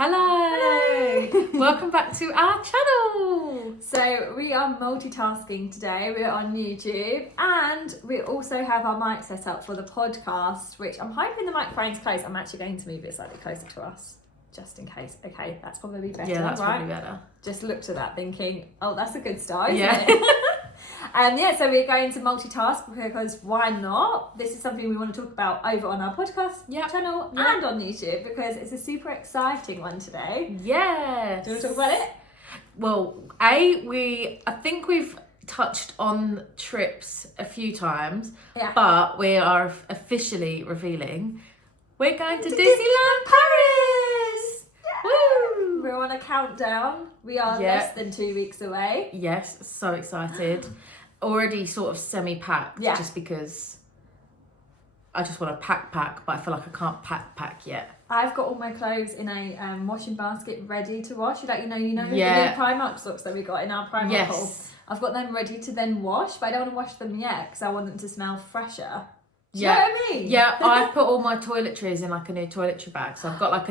Hello! Welcome back to our channel! So we are multitasking today. We're on YouTube and we also have our mic set up for the podcast, which I'm hoping the microphone's close. I'm actually going to move it slightly closer to us, just in case. Okay, that's probably better. Yeah, that's right? probably better. Just looked at that thinking, oh, that's a good start, isn't Yeah. it? So we're going to multitask because why not? This is something we want to talk about over on our podcast channel and on YouTube because it's a super exciting one today. Yes. Do you want to talk about it? Well, I think we've touched on trips a few times, but we are officially revealing we're going to Disneyland Paris! Woo! We're on a countdown. We are less than 2 weeks away. Yes, so excited. Already sort of semi-packed just because I just want to pack, but I feel like I can't pack yet. I've got all my clothes in a washing basket ready to wash. You know the little Primark socks that we got in our Primark haul. I've got them ready to then wash, but I don't want to wash them yet because I want them to smell fresher. Do you know what I mean? Yeah, I've put all my toiletries in like a new toiletry bag. So I've got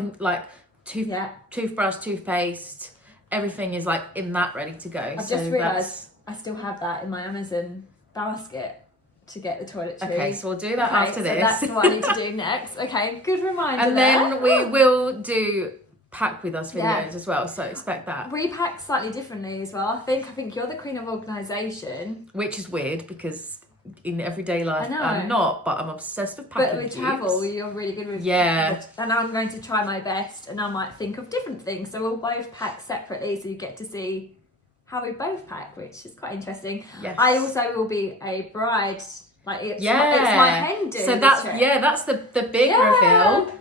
toothbrush, toothpaste, everything is like in that ready to go. I've just realised I still have that in my Amazon basket to get the toiletries. Okay, so we'll do that after this. That's what I need to do next. Okay, good reminder. And then we will do pack with us videos as well, so expect that. We pack slightly differently as well. I think you're the queen of organisation. Which is weird because in everyday life I'm not, but I'm obsessed with packing. But with travel, you're really good with and I'm going to try my best and I might think of different things. So we'll both pack separately so you get to see how we both pack, which is quite interesting. Yes. I also will be a bride. Like it's my hen do. So that's the big reveal.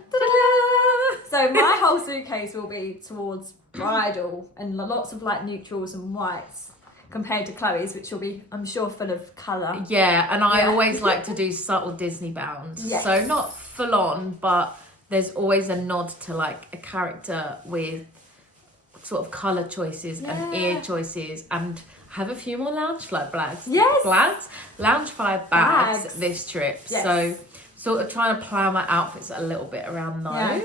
So my whole suitcase will be towards bridal and lots of like neutrals and whites compared to Chloe's, which will be, I'm sure, full of colour. Yeah, and I always like to do subtle Disney bound. Yes. So not full on, but there's always a nod to like a character with sort of colour choices and ear choices, and have a few more Loungefly bags. Yes. Loungefly bags this trip. Yes. So sort of trying to plan my outfits a little bit around those. Yeah.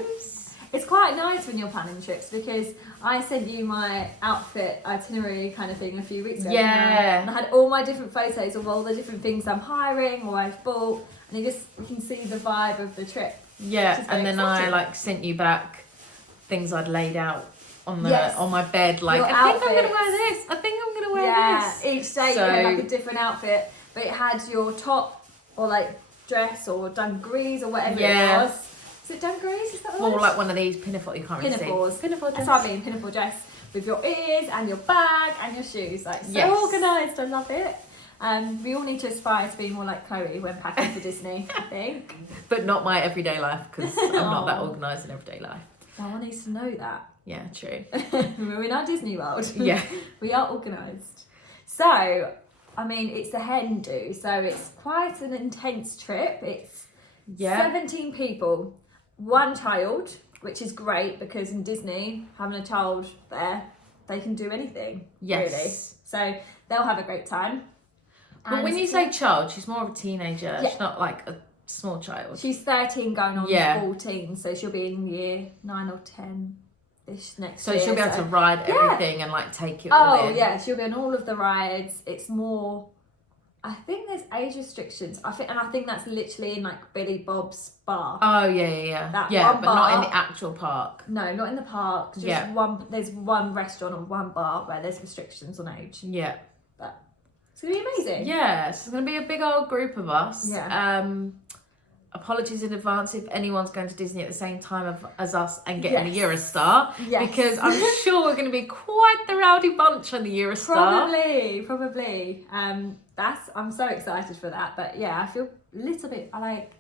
It's quite nice when you're planning trips because I sent you my outfit itinerary kind of thing a few weeks ago. Yeah. And I had all my different photos of all the different things I'm hiring or I've bought, and you can see the vibe of the trip. Yeah, and then exciting. I sent you back things I'd laid out on my bed, like I think I'm gonna wear this. I think I'm gonna wear this. Each day you had like a different outfit, but it had your top or like dress or dungarees or whatever it was. Is it dungarees? Is that the word? Or like one of these pinafore, you can't really see. Pinafore dress. That's what I mean, pinafore dress with your ears and your bag and your shoes. Like so organised. I love it. We all need to aspire to be more like Chloe when packing for Disney, I think. But not my everyday life because I'm not that organised in everyday life. No one needs to know that. Yeah, true. We're in our Disney world. Yeah. We are organised. So, I mean, it's the hen do, so it's quite an intense trip. It's 17 people, one child, which is great because in Disney, having a child there, they can do anything, really. So they'll have a great time. But when you say child, she's more of a teenager. She's not like a small child. She's 13 going on 14, so she'll be in year 9 or 10. This next year. She'll be able to ride everything and like take it all in. Yeah, she'll be on all of the rides. It's more, I think there's age restrictions. I think that's literally in like Billy Bob's bar. Oh yeah. But not in the actual park. No, not in the park. Just one. There's one restaurant or one bar where there's restrictions on age. Yeah, but it's gonna be amazing. Yeah, so it's gonna be a big old group of us. Yeah. Apologies in advance if anyone's going to Disney at the same time as us and getting a Eurostar. Yes. Because I'm sure we're going to be quite the rowdy bunch on the Eurostar. Probably. I'm so excited for that. But yeah, I feel a little bit like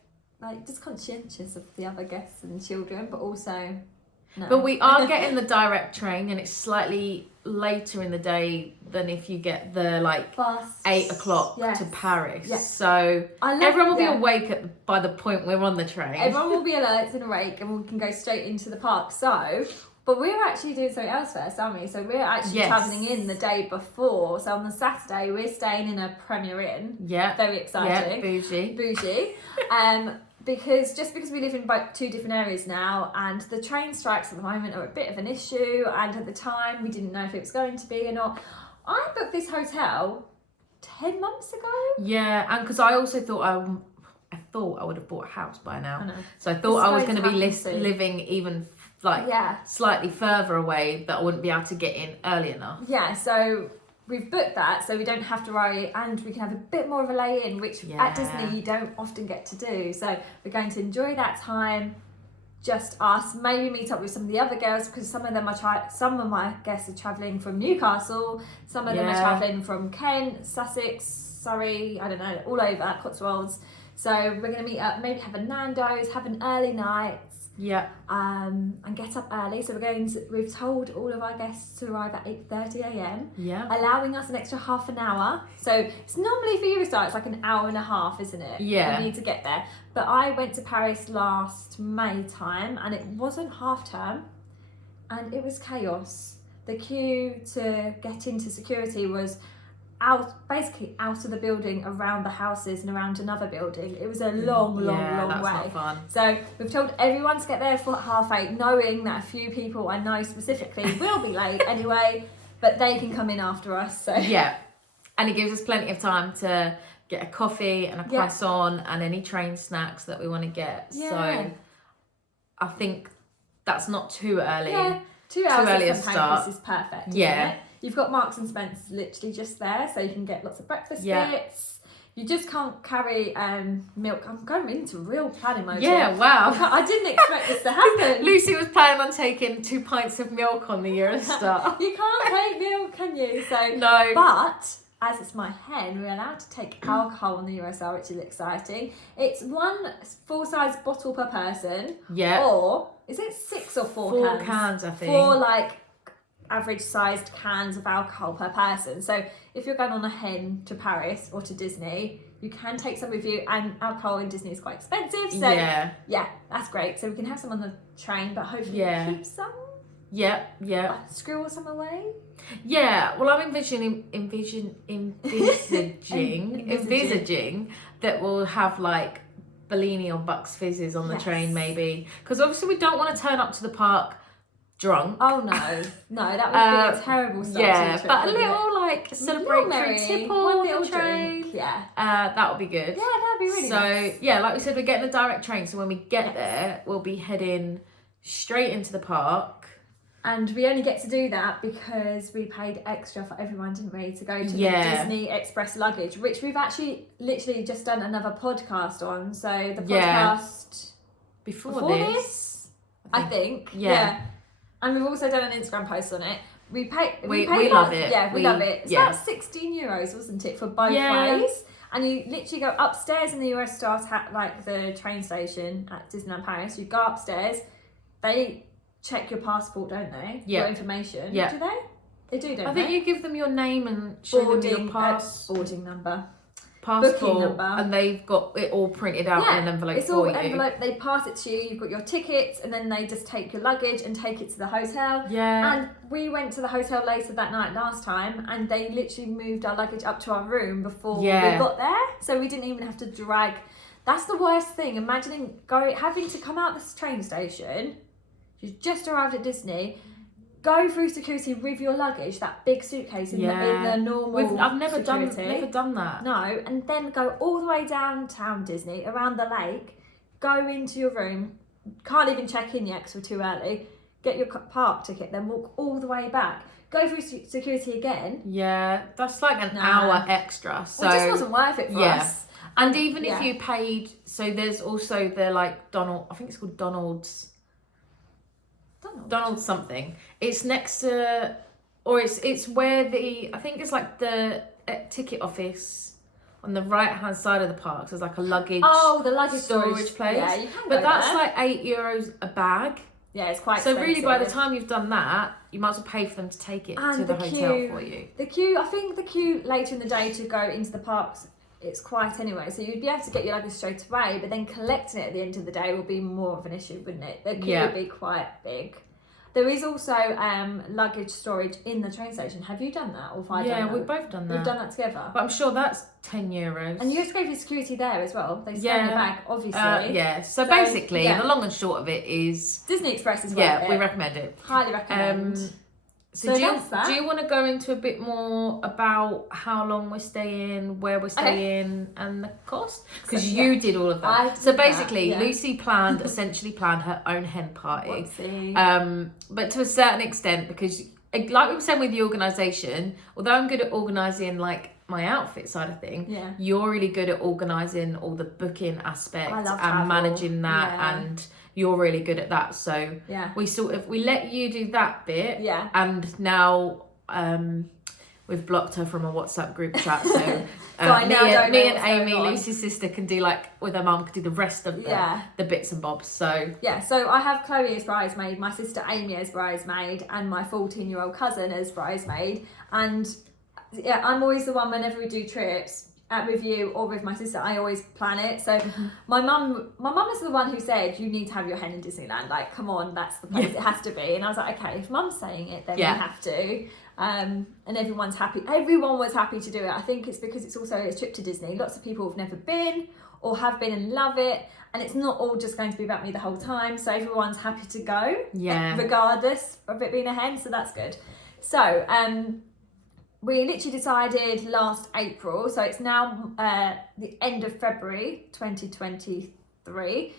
just conscientious of the other guests and children, but also no. But we are getting the direct train and it's slightly later in the day than if you get the bus 8 o'clock to Paris. Yes. So everyone will be awake by the point we're on the train. Everyone will be alert and awake and we can go straight into the park. But we're actually doing something else first, aren't we? So we're actually travelling in the day before. So on the Saturday, we're staying in a Premier Inn. Yeah. Very exciting. Yeah, bougie. because we live in both two different areas now, and the train strikes at the moment are a bit of an issue, and at the time we didn't know if it was going to be or not. I booked this hotel 10 months ago. Yeah, and because I also thought I thought I would have bought a house by now. I know. So I thought I was going to be soon. living even like slightly further away, that I wouldn't be able to get in early enough. Yeah, so we've booked that so we don't have to worry, and we can have a bit more of a lay-in, which at Disney you don't often get to do. So we're going to enjoy that time, just us, maybe meet up with some of the other girls, because some of my guests are travelling from Newcastle, some of them are travelling from Kent, Sussex, Surrey, I don't know, all over, Cotswolds. So we're going to meet up, maybe have a Nando's, have an early night. Yeah. And get up early. So we've told all of our guests to arrive at 8:30 a.m. Yeah. Allowing us an extra half an hour. So it's normally for Eurostar, it's like an hour and a half, isn't it? Yeah. We need to get there. But I went to Paris last May time, and it wasn't half term, and it was chaos. The queue to get into security was basically out of the building, around the houses and around another building. It was a long way. Not fun. So we've told everyone to get there for 8:30, knowing that a few people I know specifically will be late anyway, but they can come in after us. So yeah, and it gives us plenty of time to get a coffee and a croissant and any train snacks that we want to get. Yeah. So I think that's not too early. Yeah, 2 hours early of start is perfect. Yeah. Isn't it? You've got Marks and Spencer's literally just there, so you can get lots of breakfast bits. You just can't carry milk. I'm going into real planning mode. Yeah, wow. I didn't expect this to happen. Lucy was planning on taking 2 pints of milk on the Eurostar. You can't take milk, can you? So no. But as it's my hen, we're allowed to take alcohol on the Eurostar, which is exciting. It's 1 full-size bottle per person. Yeah. Or is it 6 or 4 cans? 4 cans, I think. 4 average sized cans of alcohol per person. So if you're going on a hen to Paris or to Disney, you can take some with you, and alcohol in Disney is quite expensive. So yeah, that's great. So we can have some on the train, but hopefully keep some. Yeah. Squirrel some away. Yeah, well, I'm envisaging that we'll have Bellini or Bucks Fizzes on the train, maybe, because obviously we don't want to turn up to the park drunk. Oh no, that would be a terrible start. Yeah, to the trip, but a little celebratory tipple on the train. Drink. Yeah, that would be good. Yeah, that'd be really nice. So yeah, like we said, we're getting a direct train. So when we get there, we'll be heading straight into the park. And we only get to do that because we paid extra for everyone, didn't we, to go to the Disney Express luggage, which we've actually literally just done another podcast on. So the podcast before this, I think. Yeah. And we've also done an Instagram post on it. We love it. Yeah, we love it. It's about €16, wasn't it, for both ways? And you literally go upstairs in the Eurostar, the train station at Disneyland Paris. You go upstairs. They check your passport, don't they? Yeah. Your information. Yeah. Do they? They do, don't they? I think you give them your name and show them your boarding number. Passport, number. And they've got it all printed out in an envelope it's all for you. Envelope. They pass it to you. You've got your tickets, and then they just take your luggage and take it to the hotel. Yeah. And we went to the hotel later that night last time, and they literally moved our luggage up to our room before we got there, so we didn't even have to drag. That's the worst thing. Imagining having to come out this train station. You've just arrived at Disney. Go through security with your luggage, that big suitcase in the normal. I've never done that. No, and then go all the way downtown Disney, around the lake. Go into your room. Can't even check in yet because we're too early. Get your park ticket, then walk all the way back. Go through security again. Yeah, that's like an hour extra. So it just wasn't worth it for us. And even if you paid, so there's also the Donald. I think it's called Donald's something. It's next to, or it's where I think it's the ticket office on the right hand side of the park. So there's a luggage. Oh, the luggage storage place. Yeah, you can but go that's there. €8 a bag. Yeah, it's quite so expensive. really, by the time you've done that, you might as well pay for them to take it to the hotel for you. The queue, I think the queue later in the day to go into the parks, it's quiet anyway, so you'd be able to get your luggage straight away, but then collecting it at the end of the day will be more of an issue, wouldn't it? The queue would be quite big. There is also luggage storage in the train station. Have you done that, or have I done that? We've both done that. We've done that together. But I'm sure that's €10. And you have to go for security there as well. They scan your bag, obviously. So basically, the long and short of it is Disney Express is worth it. we recommend it. Highly recommend. So do you want to go into a bit more about how long we're staying, where we're staying, and the cost? Because you did all of that. So basically, Lucy essentially planned her own hen party. But to a certain extent, because like we were saying with the organisation, although I'm good at organising like my outfit side of thing, you're really good at organising all the booking aspects and managing that and you're really good at that, so we let you do that bit, and now we've blocked her from a WhatsApp group chat, so me and Amy, Lucy's sister, can do like with her mum, can do the rest of the bits and bobs. So so I have Chloe as bridesmaid, my sister Amy as bridesmaid, and my 14-year-old cousin as bridesmaid, and I'm always the one whenever we do trips. With you or with my sister, I always plan it. So my mum is the one who said, you need to have your hen in Disneyland. Like, come on, that's the place it has to be. And I was like, okay, if mum's saying it, then we have to. And everyone's happy. Everyone was happy to do it. I think it's because it's also a trip to Disney. Lots of people have never been or have been and love it. And it's not all just going to be about me the whole time. So everyone's happy to go, regardless of it being a hen. So that's good. So, we literally decided last April, so it's now the end of February 2023.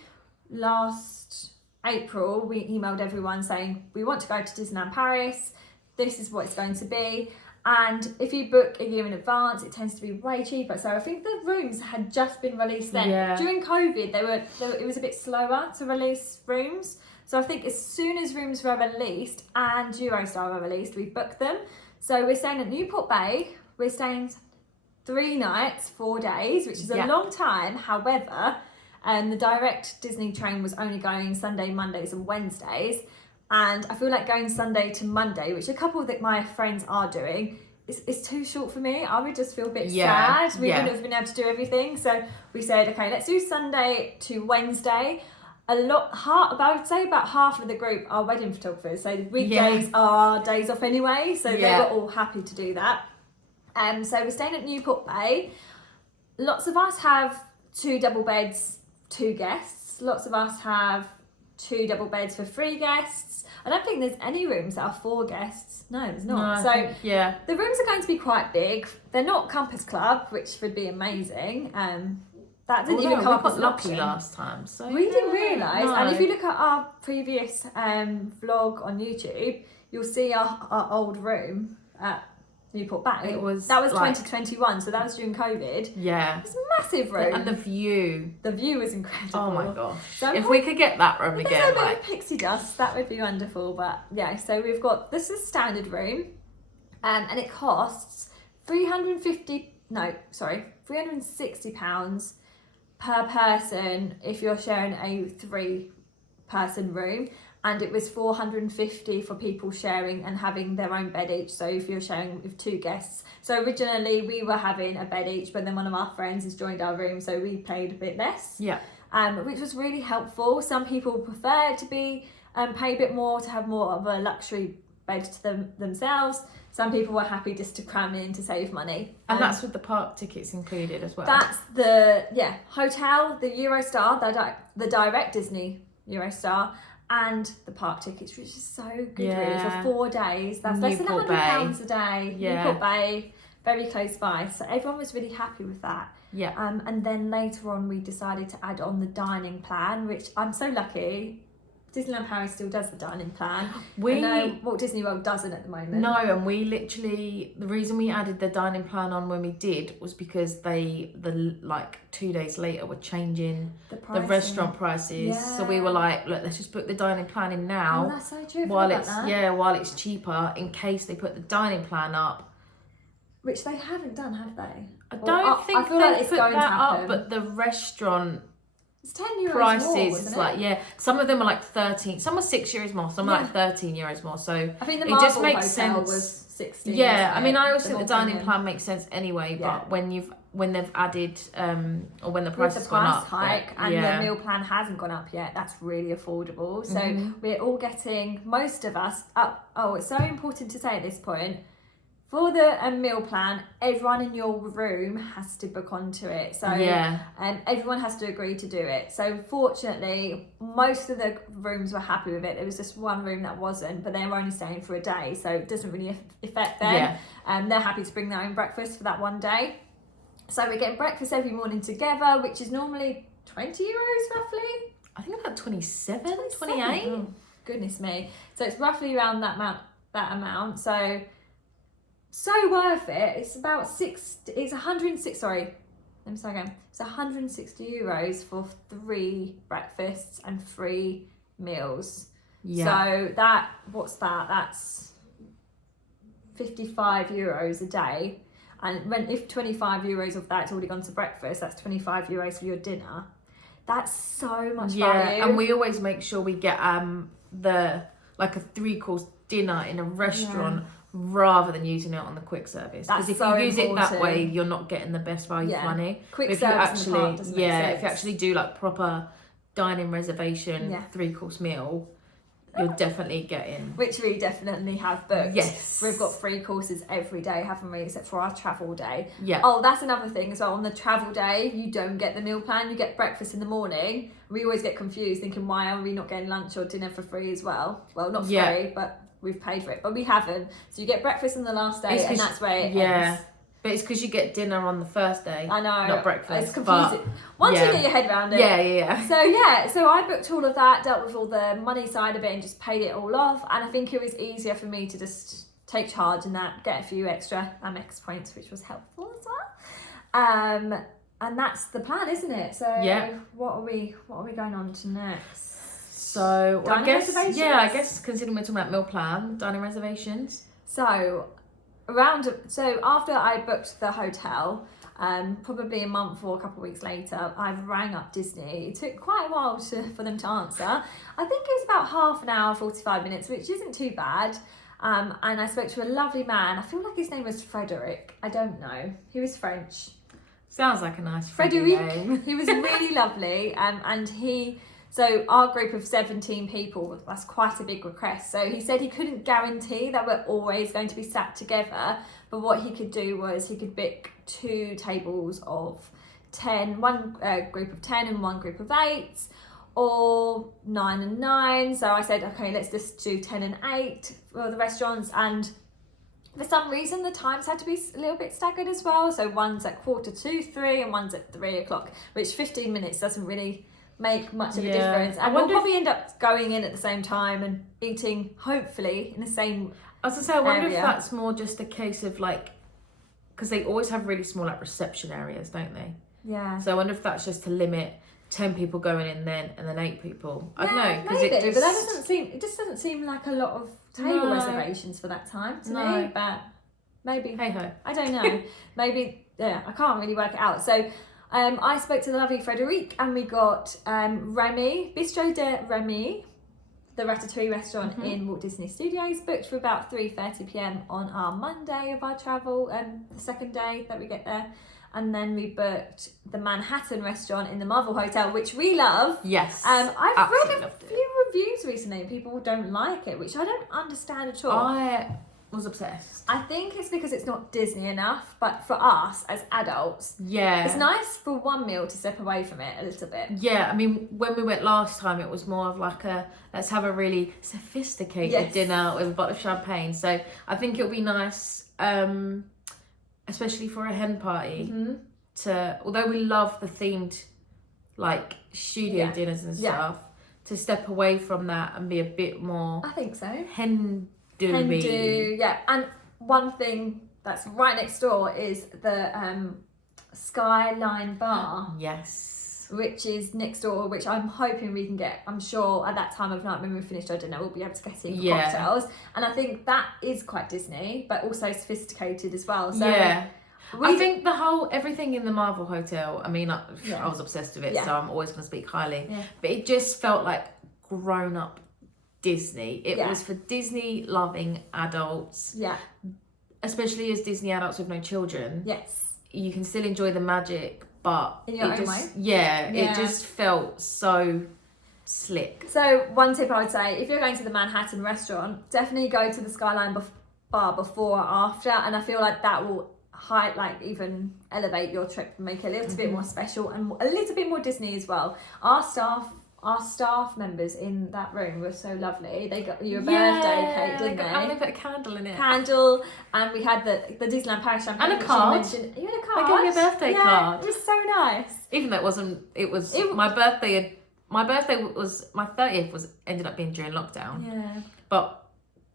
Last April, we emailed everyone saying, we want to go to Disneyland Paris. This is what it's going to be. And if you book a year in advance, it tends to be way cheaper. So I think the rooms had just been released then. During COVID, it was a bit slower to release rooms. So I think as soon as rooms were released and Eurostar were released, we booked them. So we're staying at Newport Bay. We're staying 3 nights, 4 days, which is a long time. However, the direct Disney train was only going Sunday, Mondays and Wednesdays. And I feel like going Sunday to Monday, which a couple of my friends are doing, is too short for me. I would just feel a bit sad. We wouldn't have been able to do everything. So we said, okay, let's do Sunday to Wednesday. I would say about half of the group are wedding photographers, so the weekdays are days off anyway, so they were all happy to do that. So we're staying at Newport Bay. Lots of us have 2 double beds, 2 guests. Lots of us have 2 double beds for 3 guests. I don't think there's any rooms that are 4 guests. No, there's not. The rooms are going to be quite big. They're not Compass Club, which would be amazing. That didn't even come up as an option last time, so we didn't realise. And if you look at our previous vlog on YouTube, you'll see our old room at Newport Bay. That was 2021, so that was during COVID. Yeah, it's a massive room, and the view was incredible. Oh my gosh! So if we could get that room again, like pixie dust, that would be wonderful. But so we've got this is standard room, and it costs £360 per person if you're sharing a 3-person room, and it was $450 for people sharing and having their own bed each. So if you're sharing with 2 guests, so originally we were having a bed each, but then one of our friends has joined our room, so we paid a bit less. Which was really helpful. Some people prefer to be pay a bit more to have more of a luxury bed to themselves. Some people were happy just to cram in to save money. And that's with the park tickets included as well. That's the hotel, the Eurostar, the direct Disney Eurostar, and the park tickets, which is so good really for 4 days. That's less than £100 a day. Newport Bay, very close by. So everyone was really happy with that. And then later on we decided to add on the dining plan, which I'm so lucky. Disneyland Paris still does the dining plan. I know Walt Disney World doesn't at the moment. No, and we literally, the reason we added the dining plan on when we did was because 2 days later were changing the restaurant prices. So we were like, look, let's just put the dining plan in now. Oh, that's so true. While it's cheaper, in case they put the dining plan up. Which they haven't done, have they? I don't think they put that up, but the restaurant it's €10 prices, more, it's like, some of them are like 13, some are €6 more, some are like €13 more. So I think the it Marble just makes Hotel sense. was 16. I mean, I always think the dining plan makes sense anyway, but when you've when they've added or when the price has the gone price up. hike and the meal plan hasn't gone up yet, that's really affordable. So we're all getting, most of us, it's so important to say at this point, for the meal plan, everyone in your room has to book onto it. So everyone has to agree to do it. So fortunately, most of the rooms were happy with it. There was just one room that wasn't, but they were only staying for a day, so it doesn't really affect them. They're happy to bring their own breakfast for that one day. So we're getting breakfast every morning together, which is normally €20 roughly. I think about 27, 28. Oh, goodness me. So it's roughly around that amount. So worth it. It's about it's 106, sorry. Let me start again. It's €160 for 3 breakfasts and 3 meals. So what's that? That's €55 a day. And if €25 of that's already gone to breakfast, that's €25 for your dinner. That's so much value. And we always make sure we get a 3-course dinner in a restaurant rather than using it on the quick service. Because if you use it that way, you're not getting the best value for money. Quick service in the park doesn't make sense. If you actually do like proper dining reservation 3-course meal, you're definitely getting, which we definitely have booked. Yes, we've got 3 courses every day, haven't we, except for our travel day. That's another thing as well. On the travel day, you don't get the meal plan, you get breakfast in the morning. We always get confused thinking, why are we not getting lunch or dinner for free as well? Well, not free, but we've paid for it, but we haven't. So you get breakfast on the last day, and that's where it ends. But it's because you get dinner on the first day. I know. Not breakfast. It's confusing. Once you get your head around it. So I booked all of that, dealt with all the money side of it, and just paid it all off. And I think it was easier for me to just take charge and get a few extra Amex points, which was helpful as well. And that's the plan, isn't it? So what are we going on to next? So dining reservations? I guess considering we're talking about meal plan, dining reservations. So after I booked the hotel, probably a month or a couple of weeks later, I rang up Disney. It took quite a while for them to answer. I think it was about half an hour, 45 minutes, which isn't too bad. And I spoke to a lovely man. I feel like his name was Frederick. I don't know. He was French. Sounds like a nice Frederick name. He was really lovely. So our group of 17 people, that's quite a big request. So he said he couldn't guarantee that we're always going to be sat together, but what he could do was he could book 2 tables of 10, one group of 10 and one group of 8, or 9 and 9. So I said, okay, let's just do 10 and 8 for the restaurants. And for some reason, the times had to be a little bit staggered as well. So one's at 2:45, 3, and one's at 3 o'clock, which 15 minutes doesn't really make much of a difference. And we'll probably end up going in at the same time and eating, hopefully, in the same I was gonna say, I wonder if that's more just a case of because they always have really small reception areas, don't they? Yeah. So I wonder if that's just to limit 10 people going in then and then 8 people. I don't know, because but that doesn't seem like a lot of table reservations for that time to me. But maybe, hey ho, I don't know. Maybe I can't really work it out. So I spoke to the lovely Frederic, and we got Remy, Bistro de Remy, the Ratatouille restaurant in Walt Disney Studios, booked for about 3:30 p.m. on our Monday of our travel, the second day that we get there. And then we booked the Manhattan restaurant in the Marvel Hotel, which we love. Yes. I've read a few reviews recently. People don't like it, which I don't understand at all. I was obsessed. I think it's because it's not Disney enough, but for us as adults, it's nice for one meal to step away from it a little bit. Yeah, I mean, when we went last time, it was more of let's have a really sophisticated dinner with a bottle of champagne. So I think it'll be nice, especially for a hen party, although we love the themed studio dinners and stuff, to step away from that and be a bit more, I think so, hen do. And one thing that's right next door is the Skyline Bar. Yes. Which is next door, which I'm hoping we can get. I'm sure at that time of night when we finish our dinner, we'll be able to get in for cocktails. And I think that is quite Disney, but also sophisticated as well. So I think everything in the Marvel Hotel, I mean, I was obsessed with it, so I'm always going to speak highly. Yeah. But it just felt like grown-up Disney. It was for Disney-loving adults. Yeah. Especially as Disney adults with no children. Yes. you can still enjoy the magic, but in your it own just, way. it just felt so slick. So one tip I would say, if you're going to the Manhattan restaurant, definitely go to the Skyline bar before or after, and I feel like that will even elevate your trip and make it a little bit more special and a little bit more Disney as well. Our staff members in that room were so lovely. They got you a birthday cake, didn't they? And they put a candle in it. And we had the Disneyland Paris champagne. And a card. You had a card? They gave me a birthday card. It was so nice. Even though it was my birthday. My birthday was, my 30th ended up being during lockdown. Yeah. But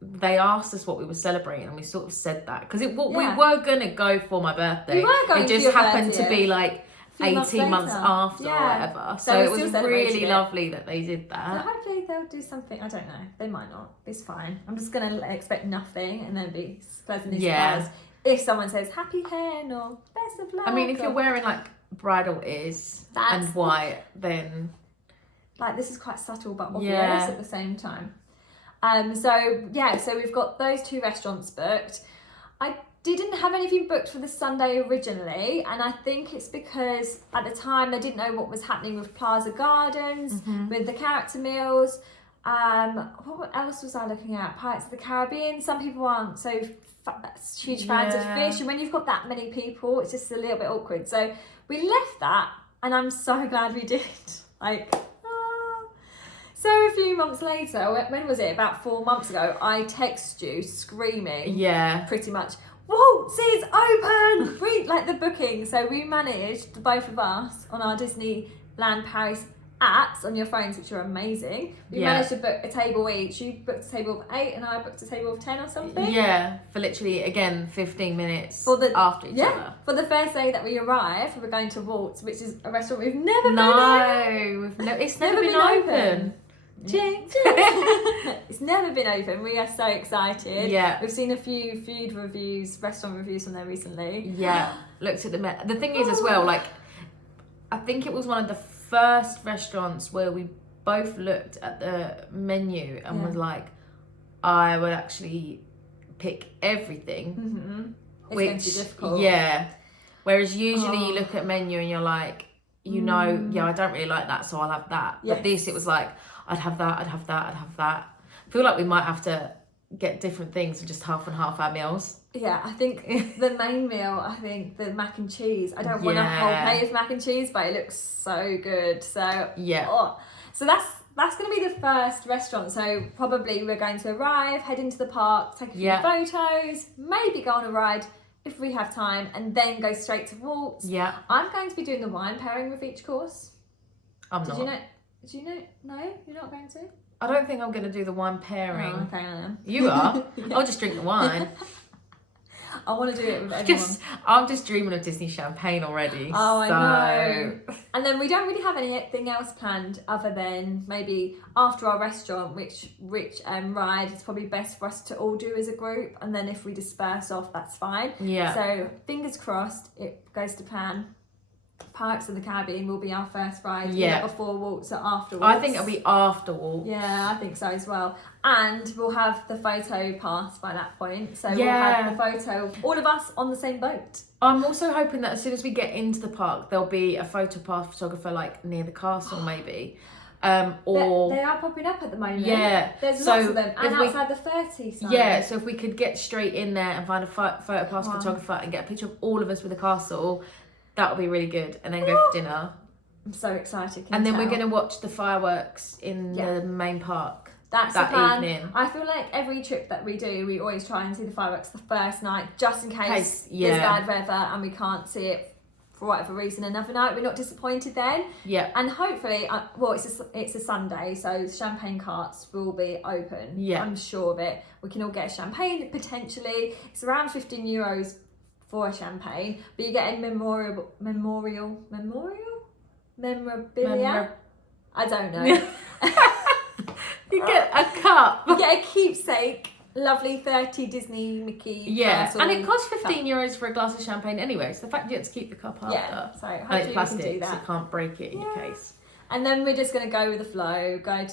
they asked us what we were celebrating, and we sort of said that because we were gonna go for my birthday. We were going it just for your happened 30th. to be like 18 months after or whatever. So it was really lovely that they did that. So hopefully they'll do something. I don't know. They might not. It's fine. I'm just gonna expect nothing and then be pleasantly surprised if someone says happy hen or best of luck. I mean, if you're wearing like bridal ears and white, then like this is quite subtle but obvious at the same time. So we've got those 2 restaurants booked. I didn't have anything booked for the Sunday originally, and I think it's because at the time they didn't know what was happening with Plaza Gardens, with the character meals. What else was I looking at? Pirates of the Caribbean. Some people aren't so huge fans of fish, and when you've got that many people, it's just a little bit awkward. So we left that, and I'm so glad we did. So a few months later, when was it? About 4 months ago, I text you screaming. Yeah. Pretty much, Waltz is open! Read like the booking. So we managed, the both of us, on our Disneyland Paris apps on your phones, which are amazing. We managed to book a table each. You booked a table of 8 and I booked a table of 10 or something. Yeah, for literally, again, 15 minutes after each other. For the first day that we arrived, we were going to Waltz, which is a restaurant we've never been in. It's never been open. Ching. It's never been open. We are so excited. Yeah. We've seen a few restaurant reviews from there recently. Yeah. Looked at the thing is as well, like, I think it was one of the first restaurants where we both looked at the menu and was like, I would actually pick everything. It's going to be difficult. Yeah. Whereas usually you look at menu and you're like, I don't really like that, so I'll have that. But this, it was like, I'd have that, I'd have that, I'd have that. I feel like we might have to get different things and just half and half our meals. Yeah, I think the main meal, the mac and cheese. I don't want a whole plate of mac and cheese, but it looks so good. So so that's going to be the first restaurant. So probably we're going to arrive, head into the park, take a few photos, maybe go on a ride if we have time, and then go straight to Waltz. Yeah. I'm going to be doing the wine pairing with each course. I'm not. Did you know? No, you're not going to? I don't think I'm going to do the wine pairing. Oh, okay, I am. You are? I'll just drink the wine. I want to do it with everyone. I'm just dreaming of Disney champagne already. Oh, I know. And then we don't really have anything else planned other than maybe after our restaurant, which ride is probably best for us to all do as a group. And then if we disperse off, that's fine. Yeah. So fingers crossed it goes to plan. Pirates of the Caribbean will be our first ride before Waltz or after Waltz. I think it'll be after Waltz. Yeah, I think so as well. And we'll have the photo pass by that point. So we'll have the photo of all of us on the same boat. I'm also hoping that as soon as we get into the park, there'll be a photo pass photographer like near the castle maybe. Or they are popping up at the moment. Yeah. There's lots of them. And outside the 30 sign. Yeah, so if we could get straight in there and find a photo pass photographer and get a picture of all of us with the castle, that would be really good. And then go for dinner. I'm so excited. And then we're going to watch the fireworks in the main park. That's the plan. Evening. I feel like every trip that we do, we always try and see the fireworks the first night, just in case there's bad weather and we can't see it for whatever reason another night. We're not disappointed then. Yeah. And hopefully, it's a Sunday, so champagne carts will be open. Yeah. I'm sure of it. We can all get a champagne potentially. It's around €15 for a champagne, but you're getting memorabilia. I don't know. You get a cup. You get a keepsake, lovely 30 Disney Mickey. Yeah, and it costs €15 for a glass of champagne anyway. So the fact you have to keep the cup after. Yeah, so hopefully and it's plastic, we can do that. So you can't break it in your case. And then we're just going to go with the flow, go on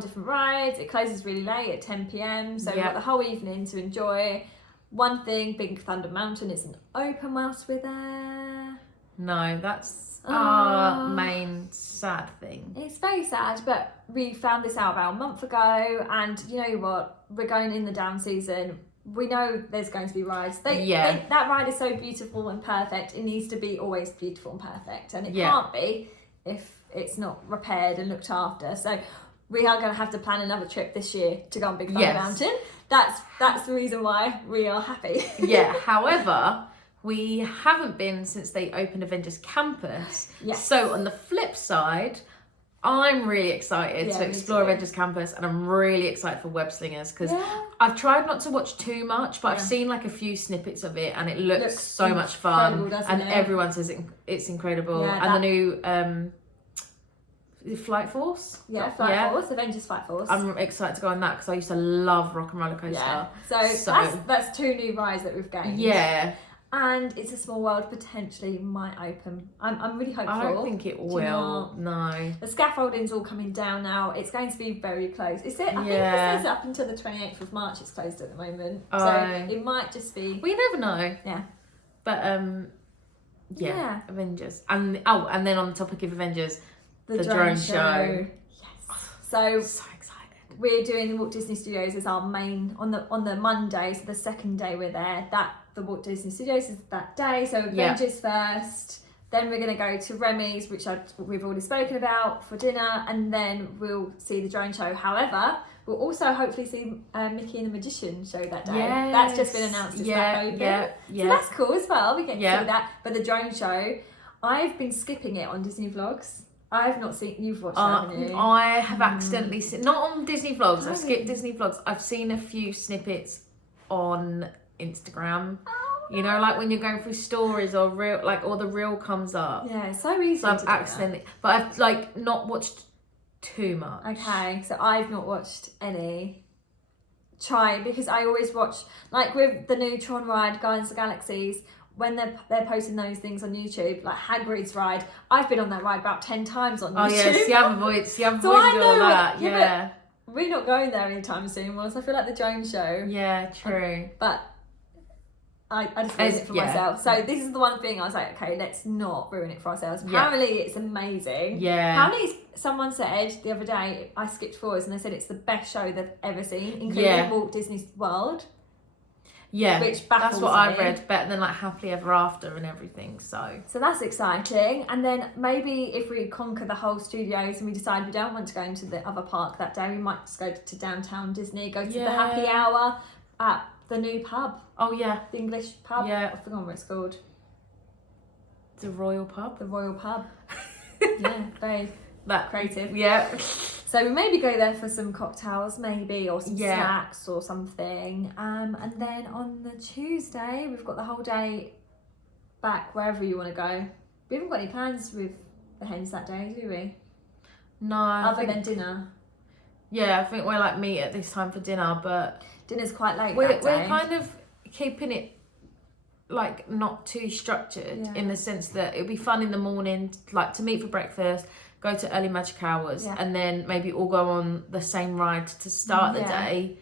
different rides. It closes really late at 10 p.m. So we've got the whole evening to enjoy. One thing, Big Thunder Mountain isn't open whilst we're there. No, that's our main sad thing. It's very sad, but we found this out about a month ago, and you know what? We're going in the down season. We know there's going to be rides. That ride is so beautiful and perfect. It needs to be always beautiful and perfect, and it can't be if it's not repaired and looked after. So we are going to have to plan another trip this year to go on Big Thunder Mountain. That's the reason why we are happy. However, we haven't been since they opened Avengers Campus. Yes. So on the flip side, I'm really excited to explore Avengers Campus, and I'm really excited for Web Slingers because I've tried not to watch too much, but I've seen like a few snippets of it, and it looks so much fun, and everyone says it's incredible. And the new Flight Force. Flight Force, Avengers Flight Force. I'm excited to go on that because I used to love Rock and Roller Coaster. Yeah. So that's 2 new rides that we've gained. Yeah. And It's a Small World potentially might open. I'm really hopeful. I don't think it will. No. The scaffolding's all coming down now. It's going to be very close. Is it? I think it says up until the 28th of March it's closed at the moment. So it might just be. We never know. Yeah. But Avengers. And then on the topic of Avengers, the drone show. Yes. So excited. We're doing the Walt Disney Studios as our main on the Monday, so the second day we're there. The Walt Disney Studios is that day. So Avengers first. Then we're going to go to Remy's, which we've already spoken about, for dinner, and then we'll see the drone show. However, we'll also hopefully see Mickey and the Magician show that day. Yes. That's just been announced. It's back open. So that's cool as well. We get to see that. But the drone show, I've been skipping it on Disney Vlogs. I've not seen. You've watched that, haven't you? I have accidentally seen, not on Disney Vlogs. I skipped Disney Vlogs. I've seen a few snippets on Instagram. You know, like when you're going through stories or reel, or the reel comes up. Yeah, it's so easy. So I've accidentally, but I've not watched too much. Okay, so I've not watched any. Because I always watch, like with the new Tron ride, Guardians of the Galaxies. When they're posting those things on YouTube, like Hagrid's ride, I've been on that ride about 10 times on YouTube. Oh yes, you have avoided all that. Yeah. We're not going there anytime soon, so I feel like the drone show. Yeah, true. But I just ruined it for myself. So this is the one thing I was like, okay, let's not ruin it for ourselves. Apparently it's amazing. Yeah. Apparently someone said the other day, I skipped forwards and they said it's the best show they've ever seen, including Walt Disney World. Yeah, which baffles that's what me. I've read. Better than Happily Ever After and everything. So that's exciting. And then maybe if we conquer the whole studios and we decide we don't want to go into the other park that day, we might just go to downtown Disney, go to the happy hour at the new pub. Oh yeah, the English pub. Yeah, I forgot what it's called. The Royal Pub. The Royal Pub. Yeah, very creative. Yeah. So we maybe go there for some cocktails, maybe, or some snacks or something. And then on the Tuesday, we've got the whole day back wherever you want to go. We haven't got any plans with the hens that day, do we? No. Other than dinner. Yeah, I think we're meet at this time for dinner, but dinner's quite late. We're kind of keeping it not too structured in the sense that it'll be fun in the morning, to meet for breakfast. Go to early magic hours and then maybe all go on the same ride to start the day,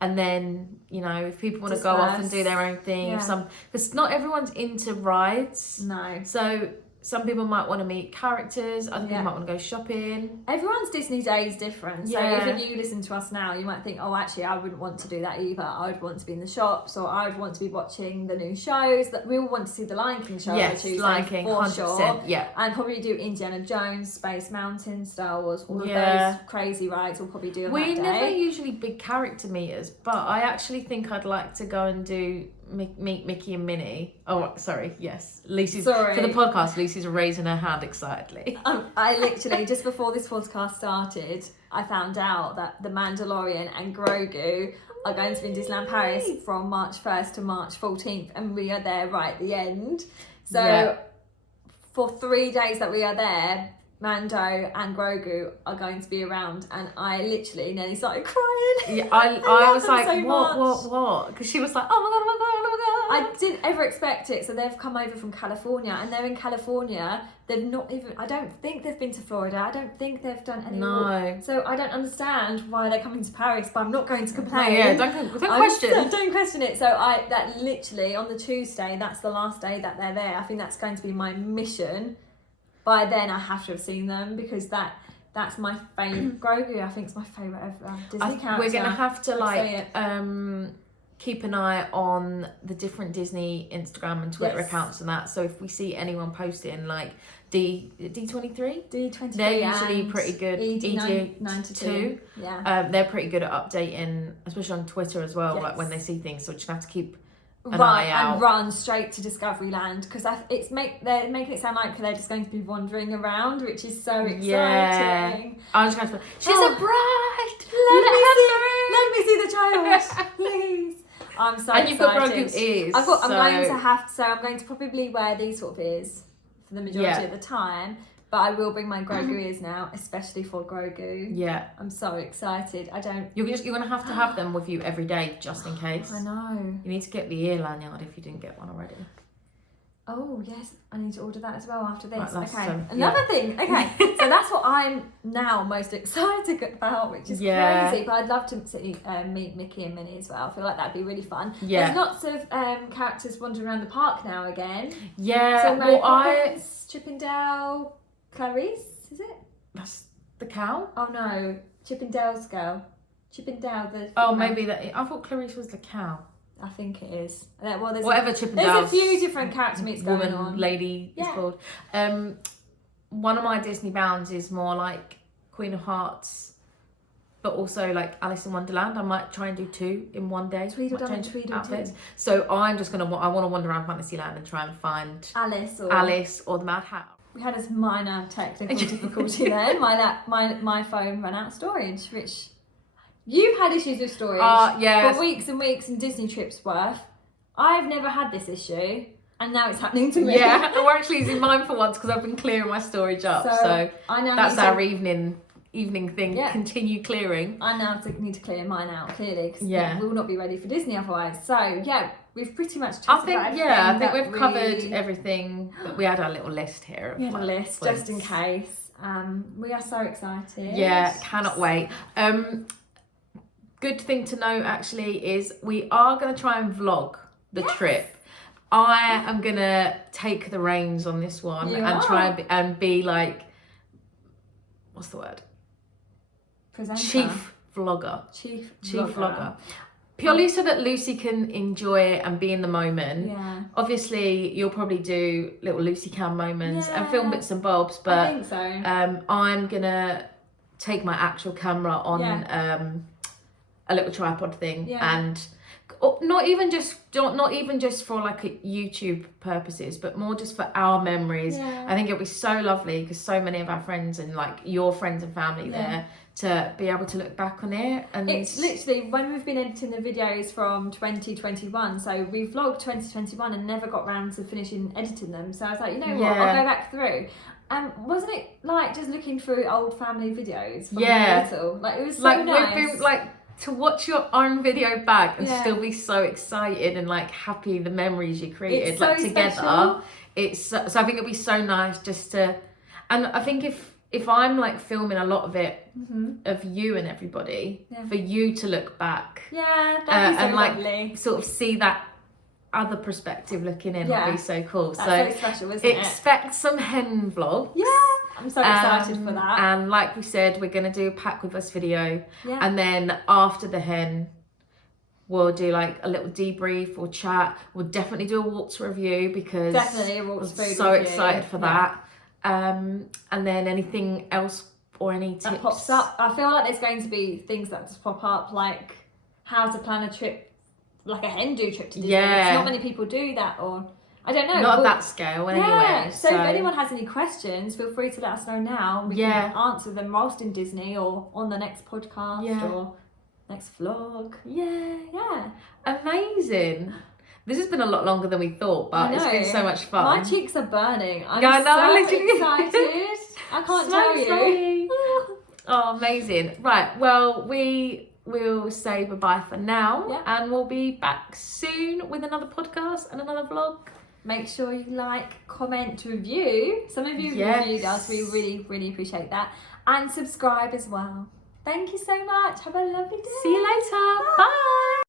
and then if people want to go off and do their own thing, because not everyone's into rides. No. So some people might want to meet characters, other people might want to go shopping. Everyone's Disney day is different. So if you listen to us now, you might think, oh, actually, I wouldn't want to do that either. I would want to be in the shops, or I would want to be watching the new shows. That we all want to see the Lion King show. Yes, Lion King, for 100%. Sure. Yeah. And probably do Indiana Jones, Space Mountain, Star Wars, all of those crazy rides. We'll probably do on that day. We're never usually big character meters, but I actually think I'd like to go and do meet Mickey and Minnie. Oh, sorry. Yes, Lucy's for the podcast. Lucy's raising her hand excitedly. I literally just before this podcast started, I found out that the Mandalorian and Grogu are going to be in Disneyland Paris from March 1st to March 14th, and we are there right at the end. So for 3 days that we are there, Mando and Grogu are going to be around, and I literally nearly started crying. Yeah, I was like, so what? Because she was like, oh my god, I didn't ever expect it. So they've come over from California, and they're in California. They've not even, I don't think they've been to Florida. I don't think they've done any more. So I don't understand why they're coming to Paris, but I'm not going to complain. Yeah, don't question. Don't question it. So that literally on the Tuesday, that's the last day that they're there. I think that's going to be my mission. By then I have to have seen them, because that's my favourite. Grogu, I think, is my favourite ever Disney character. We're gonna have to keep an eye on the different Disney Instagram and Twitter accounts and that. So if we see anyone posting like D23, they're usually pretty good. ED92, they're pretty good at updating, especially on Twitter as well. Like when they see things, so we just have to keep an eye out. And run straight to Discoveryland, because they're making it sound like they're just going to be wandering around, which is so exciting. Yeah. I'm just going to. She's a bride. Let me see the child, please. I'm so excited. And you've got Grogu ears. I'm going to probably wear these sort of ears for the majority of the time. But I will bring my Grogu ears now, especially for Grogu. Yeah. I'm so excited. You're going to have them with you every day, just in case. I know. You need to get the ear lanyard if you didn't get one already. Oh, yes. I need to order that as well after this. Right, okay. Another thing. Okay. So that's what I'm now most excited about, which is crazy. But I'd love to meet Mickey and Minnie as well. I feel like that'd be really fun. Yeah. There's lots of characters wandering around the park now again. Yeah. So Mary Poppins, Chippendale, Clarice, is it? That's the cow? Oh no, Chippendale's girl. Chippendale, the... Oh, maybe that... I thought Clarice was the cow. I think it is. Well, whatever Chippendale's... There's a few different character meets going on. Lady is called. One of my Disney bounds is more like Queen of Hearts, but also like Alice in Wonderland. I might try and do two in one day. Tweedledum. So I want to wander around Fantasyland and try and find Alice or the Mad Hatter. We had a minor technical difficulty then. My phone ran out of storage, which you've had issues with storage for weeks and weeks and Disney trips worth. I've never had this issue, and now it's happening to me. Yeah, we're actually using mine for once because I've been clearing my storage up. So that's our evening thing. Yeah. Continue clearing. I now need to clear mine out clearly, because we will not be ready for Disney otherwise. So we've pretty much chatted about everything. I think we've covered everything. But we had our little list here. We had a list just in case. We are so excited. Yeah, cannot wait. Good thing to know actually is we are going to try and vlog the trip. I am going to take the reins on this one try and be like, what's the word? Presenter. Chief vlogger. Chief vlogger. Purely so that Lucy can enjoy it and be in the moment. Yeah. Obviously, you'll probably do little Lucy cam moments and film bits and bobs, but I think so. I'm gonna take my actual camera on a little tripod thing and not even just for like a YouTube purposes, but more just for our memories. I think it'll be so lovely because so many of our friends and like your friends and family there to be able to look back on it. And it's literally when we've been editing the videos from 2021, so we vlogged 2021 and never got round to finishing editing them, so I was like, you know what, I'll go back through. Wasn't it like just looking through old family videos from little? Like it was so nice. We've been like to watch your own video back and still be so excited and like happy the memories you created it's like so together. Special. It's so I think it'd be so nice just to, and I think if I'm like filming a lot of it of you and everybody, for you to look back, that'd be so and like lovely. Sort of see that other perspective looking in would be so cool. That's so special, isn't it? Expect some hen vlogs. Yeah, I'm so excited for that. And like we said, we're going to do a pack with us video. Yeah. And then after the hen, we'll do like a little debrief or chat. We'll definitely do a Waltz review because I'm so excited for that. And then anything else or any tips that pops up. I feel like there's going to be things that just pop up, like how to plan a trip, like a hen do trip to Disney. Not many people do that, or I don't know. Not at that scale anyway. Yeah. So if anyone has any questions, feel free to let us know now. We can answer them whilst in Disney or on the next podcast or next vlog. Yeah. Amazing. This has been a lot longer than we thought, but it's been so much fun. My cheeks are burning. I'm so excited. I can't tell you. Oh, amazing. Right, well, we we'll say bye-bye for now. Yeah. And we'll be back soon with another podcast and another vlog. Make sure you like, comment, review. Some of you reviewed us. We really, really appreciate that. And subscribe as well. Thank you so much. Have a lovely day. See you later. Bye.